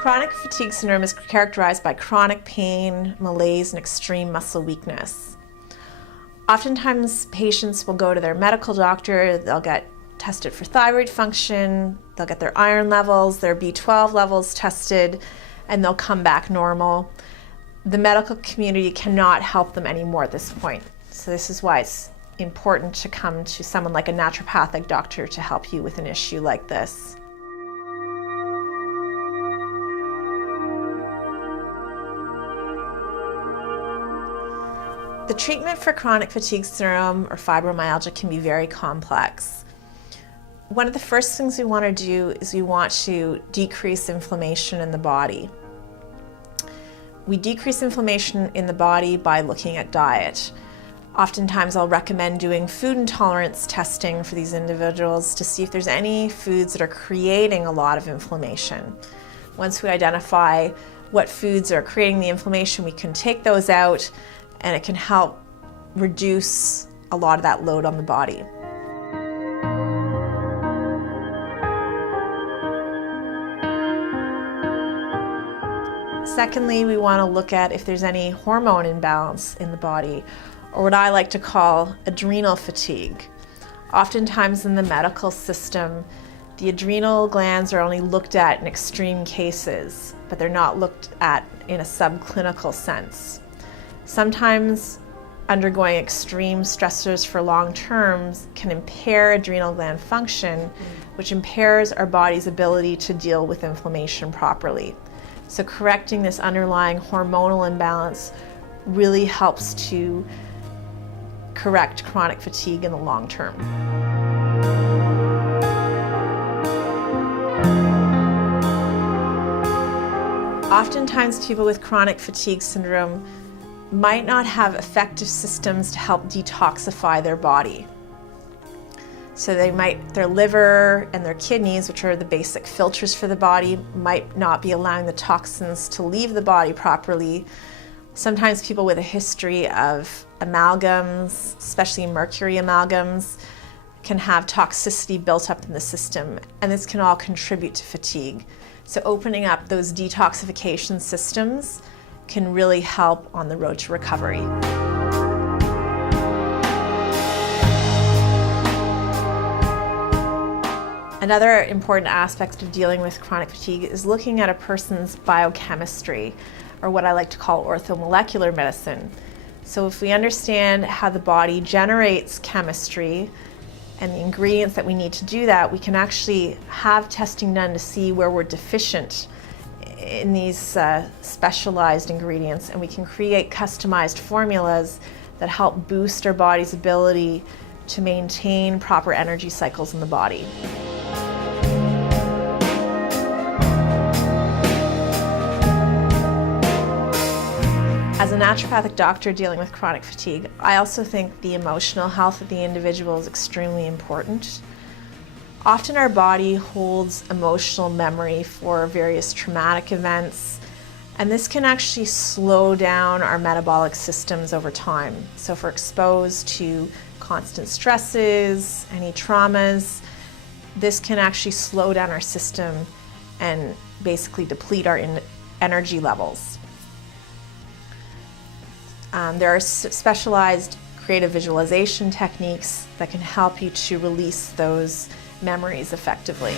Chronic fatigue syndrome is characterized by chronic pain, malaise, and extreme muscle weakness. Oftentimes, patients will go to their medical doctor, they'll get tested for thyroid function, they'll get their iron levels, their B12 levels tested, and they'll come back normal. The medical community cannot help them anymore at this point. So this is why it's important to come to someone like a naturopathic doctor to help you with an issue like this. The treatment for chronic fatigue syndrome or fibromyalgia can be very complex. One of the first things we want to do is we want to decrease inflammation in the body. We decrease inflammation in the body by looking at diet. Oftentimes I'll recommend doing food intolerance testing for these individuals to see if there's any foods that are creating a lot of inflammation. Once we identify what foods are creating the inflammation, we can take those out and it can help reduce a lot of that load on the body. Secondly, we want to look at if there's any hormone imbalance in the body, or what I like to call adrenal fatigue. Oftentimes in the medical system, the adrenal glands are only looked at in extreme cases, but they're not looked at in a subclinical sense. Sometimes undergoing extreme stressors for long terms can impair adrenal gland function, which impairs our body's ability to deal with inflammation properly. So correcting this underlying hormonal imbalance really helps to correct chronic fatigue in the long term. Oftentimes people with chronic fatigue syndrome might not have effective systems to help detoxify their body. So their liver and their kidneys, which are the basic filters for the body, might not be allowing the toxins to leave the body properly. Sometimes people with a history of amalgams, especially mercury amalgams, can have toxicity built up in the system, and this can all contribute to fatigue. So opening up those detoxification systems can really help on the road to recovery. Another important aspect of dealing with chronic fatigue is looking at a person's biochemistry, or what I like to call orthomolecular medicine. So if we understand how the body generates chemistry and the ingredients that we need to do that, we can actually have testing done to see where we're deficient in these specialized ingredients, and we can create customized formulas that help boost our body's ability to maintain proper energy cycles in the body. As a naturopathic doctor dealing with chronic fatigue, I also think the emotional health of the individual is extremely important. Often our body holds emotional memory for various traumatic events, and this can actually slow down our metabolic systems over time. So if we're exposed to constant stresses, any traumas, this can actually slow down our system and basically deplete our energy levels. There are specialized creative visualization techniques that can help you to release those memories effectively.